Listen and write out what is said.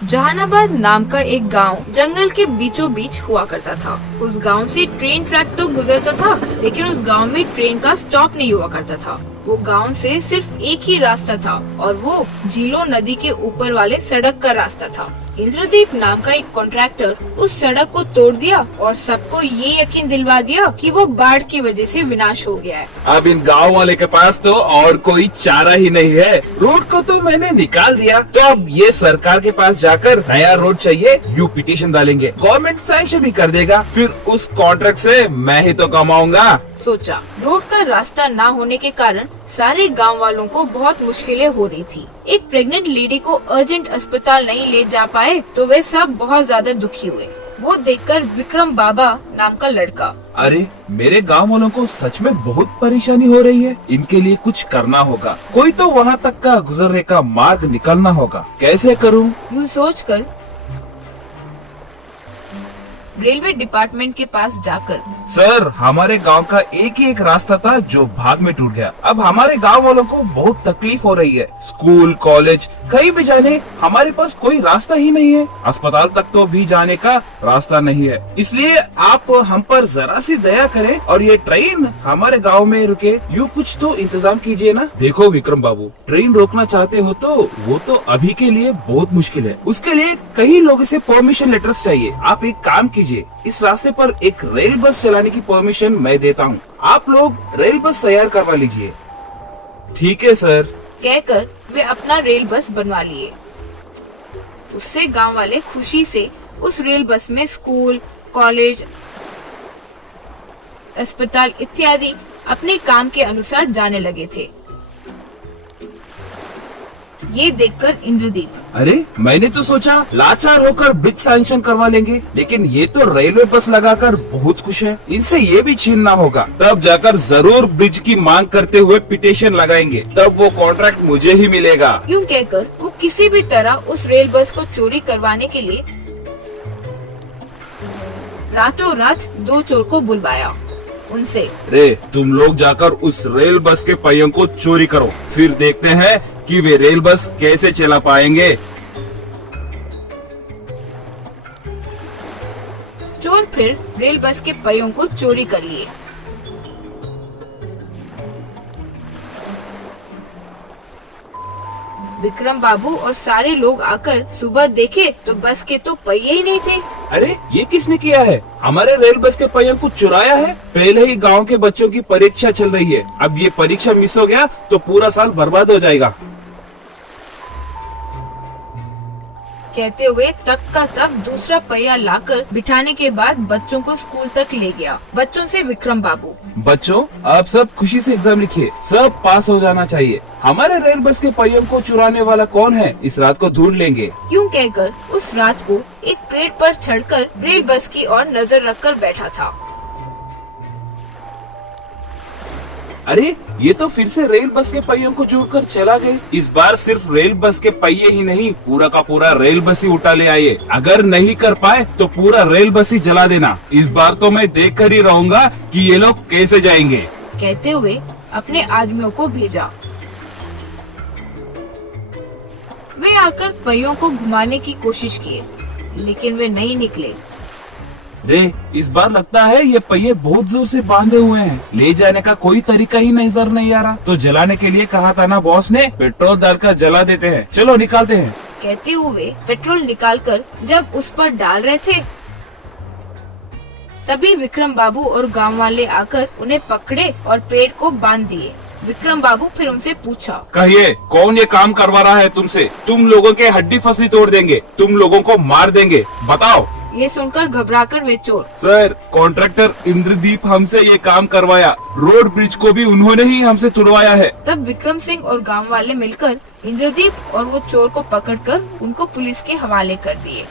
जहानाबाद नाम का एक गांव जंगल के बीचों बीच हुआ करता था। उस गांव से ट्रेन ट्रैक तो गुजरता था, लेकिन उस गांव में ट्रेन का स्टॉप नहीं हुआ करता था। वो गांव से सिर्फ एक ही रास्ता था और वो झीलों नदी के ऊपर वाले सड़क का रास्ता था। इंद्रदीप नाम का एक कॉन्ट्रैक्टर उस सड़क को तोड़ दिया और सबको ये यकीन दिलवा दिया कि वो बाढ़ की वजह से विनाश हो गया है। अब इन गांव वाले के पास तो और कोई चारा ही नहीं है। रोड को तो मैंने निकाल दिया, तो अब ये सरकार के पास जाकर नया रोड चाहिए, यू पिटीशन डालेंगे, गवर्नमेंट सैंक्शन भी कर देगा, फिर उस कॉन्ट्रैक्ट से मैं ही तो कमाऊंगा। सोचा, रोड का रास्ता ना होने के कारण सारे गांव वालों को बहुत मुश्किलें हो रही थी। एक प्रेग्नेंट लेडी को अर्जेंट अस्पताल नहीं ले जा पाए तो वे सब बहुत ज्यादा दुखी हुए। वो देखकर विक्रम बाबा नाम का लड़का, अरे मेरे गांव वालों को सच में बहुत परेशानी हो रही है, इनके लिए कुछ करना होगा, कोई तो वहाँ तक का गुजरने का मार्ग निकलना होगा, कैसे करूँ? यूँ सोचकर रेलवे डिपार्टमेंट के पास जाकर, सर हमारे गांव का एक ही एक रास्ता था जो भाग में टूट गया। अब हमारे गांव वालों को बहुत तकलीफ हो रही है, स्कूल कॉलेज कहीं भी जाने हमारे पास कोई रास्ता ही नहीं है, अस्पताल तक तो भी जाने का रास्ता नहीं है, इसलिए आप हम पर जरा सी दया करें और ये ट्रेन हमारे गाँव में रुके, यूँ कुछ तो इंतजाम कीजिए ना। देखो विक्रम बाबू, ट्रेन रोकना चाहते हो तो वो तो अभी के लिए बहुत मुश्किल है, उसके लिए कई लोगों से परमिशन लेटर्स चाहिए। आप एक काम कीजिए, इस रास्ते पर एक रेल बस चलाने की परमिशन मैं देता हूँ, आप लोग रेल बस तैयार करवा लीजिए। ठीक है सर, कहकर वे अपना रेल बस बनवा लिए। उससे गांव वाले खुशी से उस रेल बस में स्कूल, कॉलेज, अस्पताल इत्यादि अपने काम के अनुसार जाने लगे थे। ये देखकर इंद्रदीप, अरे मैंने तो सोचा लाचार होकर ब्रिज सैंक्शन करवा लेंगे, लेकिन ये तो रेलवे बस लगाकर बहुत खुश है, इनसे ये भी छीनना होगा, तब जाकर जरूर ब्रिज की मांग करते हुए पिटीशन लगाएंगे, तब वो कॉन्ट्रैक्ट मुझे ही मिलेगा। यूँ कहकर वो किसी भी तरह उस रेल बस को चोरी करवाने के लिए रातों रात दो चोर को बुलवाया। उनसे, रे तुम लोग जाकर उस रेल बस के पहियों को चोरी करो, फिर देखते हैं कि वे रेल बस कैसे चला पाएंगे। चोर फिर रेल बस के पहियों को चोरी कर लिए। विक्रम बाबू और सारे लोग आकर सुबह देखे तो बस के तो पहिए ही नहीं थे। अरे ये किसने किया है? हमारे रेल बस के पहियों को चुराया है। पहले ही गांव के बच्चों की परीक्षा चल रही है, अब ये परीक्षा मिस हो गया तो पूरा साल बर्बाद हो जाएगा। कहते हुए तब का तब दूसरा पहिया लाकर बिठाने के बाद बच्चों को स्कूल तक ले गया। बच्चों से विक्रम बाबू, बच्चों आप सब खुशी से एग्जाम लिखिए, सब पास हो जाना चाहिए। हमारे रेल बस के पहियों को चुराने वाला कौन है, इस रात को ढूंढ लेंगे। यूँ कहकर उस रात को एक पेड़ पर चढ़कर रेल बस की ओर नजर रखकर बैठा था। अरे ये तो फिर से रेल बस के पहियों को जोड़कर चला गए। इस बार सिर्फ रेल बस के पहिए ही नहीं, पूरा का पूरा रेल बस ही उठा ले आए। अगर नहीं कर पाए तो पूरा रेल बस ही जला देना। इस बार तो मैं देख कर ही रहूंगा कि ये लोग कैसे जाएंगे। कहते हुए अपने आदमियों को भेजा। वे आकर पहियों को घुमाने की कोशिश किए, लेकिन वे नहीं निकले। रे इस बार लगता है ये पहिए बहुत जोर से बांधे हुए हैं, ले जाने का कोई तरीका ही नजर नहीं आ रहा। तो जलाने के लिए कहा था ना बॉस ने, पेट्रोल डालकर जला देते हैं, चलो निकालते हैं। कहते हुए पेट्रोल निकालकर जब उस पर डाल रहे थे, तभी विक्रम बाबू और गांव वाले आकर उन्हें पकड़े और पेड़ को बांध दिए। विक्रम बाबू फिर उनसे पूछा, कहिए कौन ये काम करवा रहा है तुमसे? तुम लोगों के हड्डी फसली तोड़ देंगे, तुम लोगों को मार देंगे, बताओ। ये सुनकर घबराकर वे चोर, सर कॉन्ट्रैक्टर इंद्रदीप हमसे ये काम करवाया, रोड ब्रिज को भी उन्होंने ही हमसे तुड़वाया है। तब विक्रम सिंह और गांव वाले मिलकर इंद्रदीप और वो चोर को पकड़कर उनको पुलिस के हवाले कर दिए।